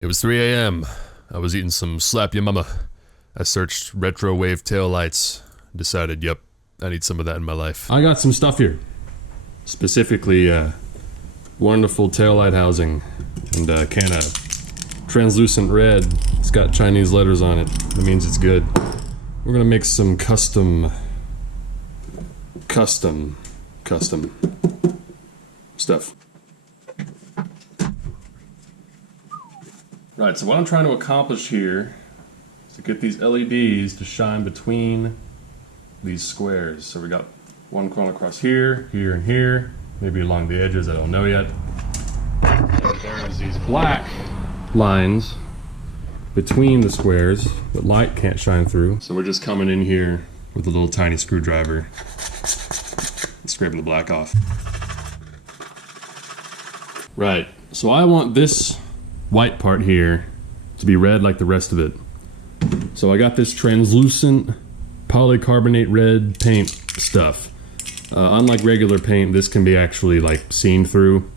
It was 3 a.m. I was eating some Slap Ya Mama. I searched retro wave taillights. Decided, yep, I need some of that in my life. I got some stuff here. Specifically, wonderful taillight housing and a can of translucent red. It's got Chinese letters on it. That means it's good. We're gonna make some custom stuff. Right, so what I'm trying to accomplish here is to get these LEDs to shine between these squares. So we got one going across here, here, and here, maybe along the edges, I don't know yet. And there's these black lines between the squares that light can't shine through. So we're just coming in here with a little tiny screwdriver and scraping the black off. Right, so I want this white part here to be red like the rest of it. So I got this translucent polycarbonate red paint stuff. Unlike regular paint, this can be actually like seen through.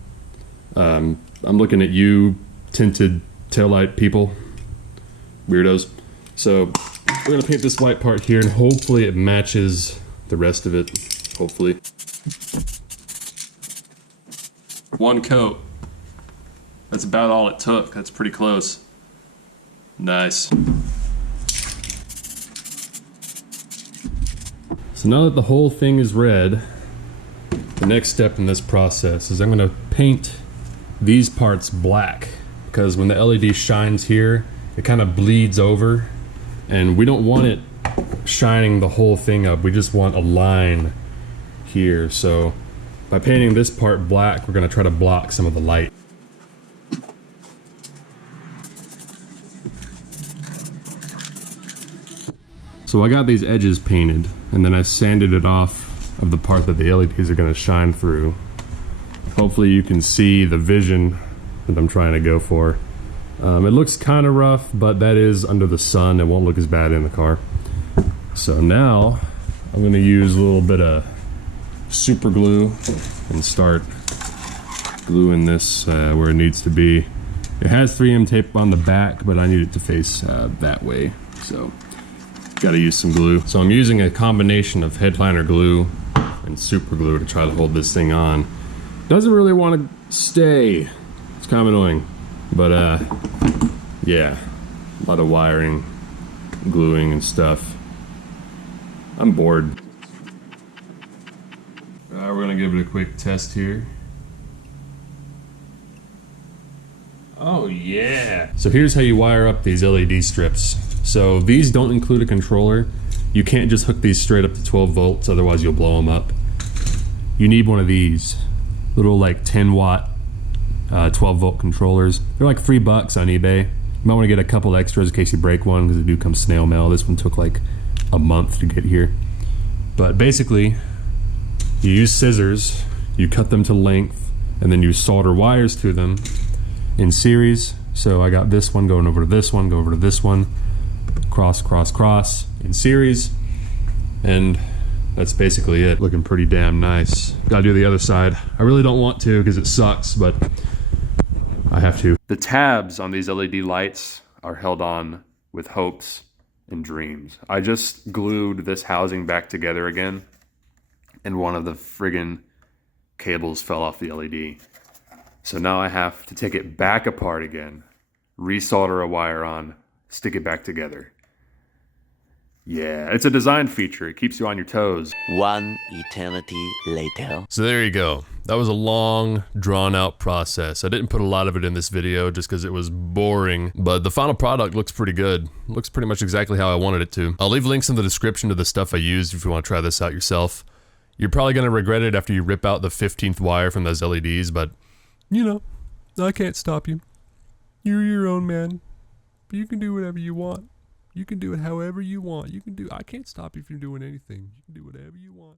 I'm looking at you, tinted taillight people, weirdos. So we're gonna paint this white part here and hopefully it matches the rest of it, hopefully. One coat. That's about all it took. That's pretty close. Nice. So now that the whole thing is red, the next step in this process is I'm gonna paint these parts black, because when the LED shines here, it kind of bleeds over, and we don't want it shining the whole thing up. We just want a line here. So by painting this part black, we're gonna try to block some of the light. So I got these edges painted, and then I sanded it off of the part that the LEDs are gonna shine through. Hopefully you can see the vision that I'm trying to go for. It looks kind of rough, but that is under the sun. It won't look as bad in the car. So now I'm gonna use a little bit of super glue and start gluing this where it needs to be. It has 3M tape on the back, but I need it to face that way. So gotta use some glue. So I'm using a combination of headliner glue and super glue to try to hold this thing on. Doesn't really want to stay. It's kind of annoying. But yeah, a lot of wiring, gluing and stuff. I'm bored. We're gonna give it a quick test here. Oh yeah! So here's how you wire up these LED strips. So these don't include a controller. You can't just hook these straight up to 12 volts, otherwise you'll blow them up. You need one of these little like 10 watt 12 volt controllers. They're like $3 on eBay. You might want to get a couple extras in case you break one, because they do come snail mail. This one took like a month to get here. But basically, you use scissors, you cut them to length, and then you solder wires to them in series. So I got this one going over to this one, go over to this one, cross, cross, cross in series, and that's basically it. Looking pretty damn nice. Gotta do the other side. I really don't want to because it sucks, but I have to. The tabs on these LED lights are held on with hopes and dreams. I just glued this housing back together again, and one of the friggin' cables fell off the LED. So now I have to take it back apart again, resolder a wire on, stick it back together. Yeah, it's a design feature. It keeps you on your toes. One eternity later. So there you go. That was a long, drawn-out process. I didn't put a lot of it in this video just because it was boring, but the final product looks pretty good. It looks pretty much exactly how I wanted it to. I'll leave links in the description to the stuff I used if you want to try this out yourself. You're probably going to regret it after you rip out the 15th wire from those LEDs, but, you know, I can't stop you. You're your own man. But you can do whatever you want. You can do it however you want. I can't stop you from doing anything. You can do whatever you want.